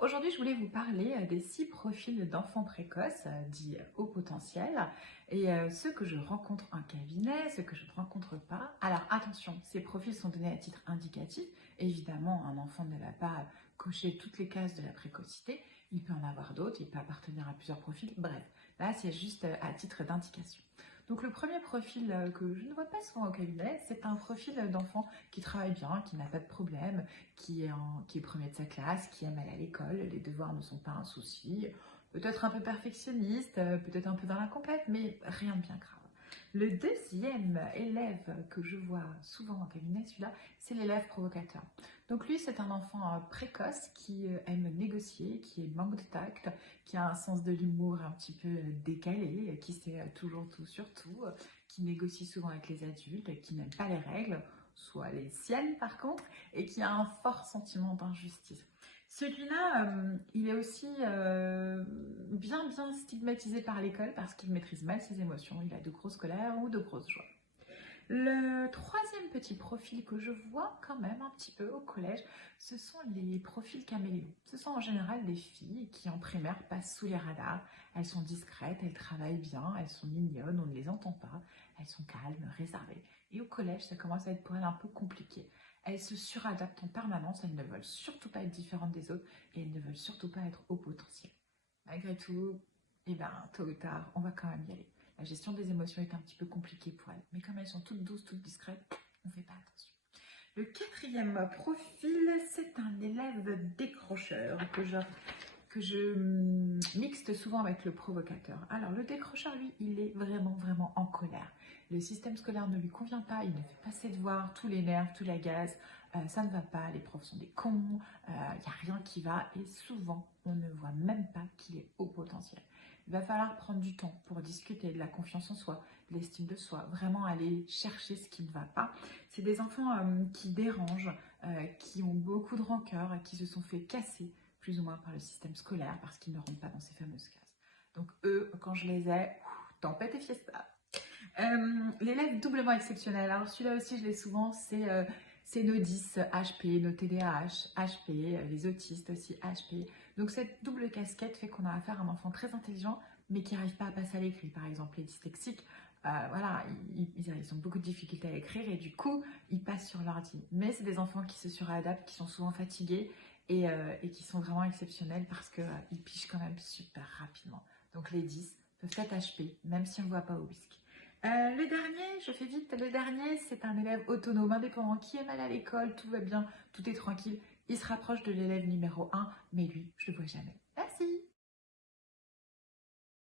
Aujourd'hui je voulais vous parler des 6 profils d'enfants précoces, dits haut potentiel, et ceux que je rencontre en cabinet, ceux que je ne rencontre pas. Alors attention, ces profils sont donnés à titre indicatif. Évidemment, un enfant ne va pas cocher toutes les cases de la précocité, il peut en avoir d'autres, il peut appartenir à plusieurs profils, bref, là c'est juste à titre d'indication. Donc le premier profil que je ne vois pas souvent au cabinet, c'est un profil d'enfant qui travaille bien, qui n'a pas de problème, qui est premier de sa classe, qui aime aller à l'école, les devoirs ne sont pas un souci, peut-être un peu perfectionniste, peut-être un peu dans la compète, mais rien de bien grave. Le deuxième élève que je vois souvent en cabinet, celui-là, c'est l'élève provocateur. Donc lui, c'est un enfant précoce qui aime négocier, qui manque de tact, qui a un sens de l'humour un petit peu décalé, qui sait toujours tout sur tout, qui négocie souvent avec les adultes, qui n'aime pas les règles, soit les siennes par contre, et qui a un fort sentiment d'injustice. Celui-là, il est aussi bien stigmatisé par l'école parce qu'il maîtrise mal ses émotions, il a de grosses colères ou de grosses joies. Le troisième petit profil que je vois quand même un petit peu au collège, ce sont les profils caméléons. Ce sont en général des filles qui en primaire passent sous les radars. Elles sont discrètes, elles travaillent bien, elles sont mignonnes, on ne les entend pas, elles sont calmes, réservées. Et au collège, ça commence à être pour elles un peu compliqué. Elles se suradaptent en permanence, elles ne veulent surtout pas être différentes des autres et elles ne veulent surtout pas être au potentiel. Malgré tout, eh ben, tôt ou tard, on va quand même y aller. La gestion des émotions est un petit peu compliquée pour elles, mais comme elles sont toutes douces, toutes discrètes, on ne fait pas attention. Le quatrième profil, c'est un élève décrocheur que je mixte souvent avec le provocateur. Alors le décrocheur, lui, il est vraiment en colère. Le système scolaire ne lui convient pas, il ne fait pas ses devoirs, tous les nerfs, tout l'agace, ça ne va pas, les profs sont des cons, il n'y a rien qui va et souvent on ne voit même pas qu'il est au potentiel. Il va falloir prendre du temps pour discuter de la confiance en soi, de l'estime de soi, vraiment aller chercher ce qui ne va pas. C'est des enfants qui dérangent, qui ont beaucoup de rancœur, qui se sont fait casser plus ou moins par le système scolaire parce qu'ils ne rentrent pas dans ces fameuses cases. Donc eux, quand je les ai, tempête et fiesta. L'élève doublement exceptionnel, alors celui-là aussi je l'ai souvent, c'est nos 10 HP, nos TDAH, HP, les autistes aussi HP. Donc cette double casquette fait qu'on a affaire à un enfant très intelligent mais qui n'arrive pas à passer à l'écrit. Par exemple les dyslexiques, voilà, ils ont beaucoup de difficultés à écrire et du coup ils passent sur l'ordi. Mais c'est des enfants qui se suradaptent, qui sont souvent fatigués et qui sont vraiment exceptionnels parce qu'ils pigent quand même super rapidement. Donc les 10 peuvent être HP, même si on ne voit pas au whisky. Le dernier, je fais vite, le dernier c'est un élève autonome, indépendant, qui est mal à l'école, tout va bien, tout est tranquille. Il se rapproche de l'élève numéro 1, mais lui, je le vois jamais. Merci.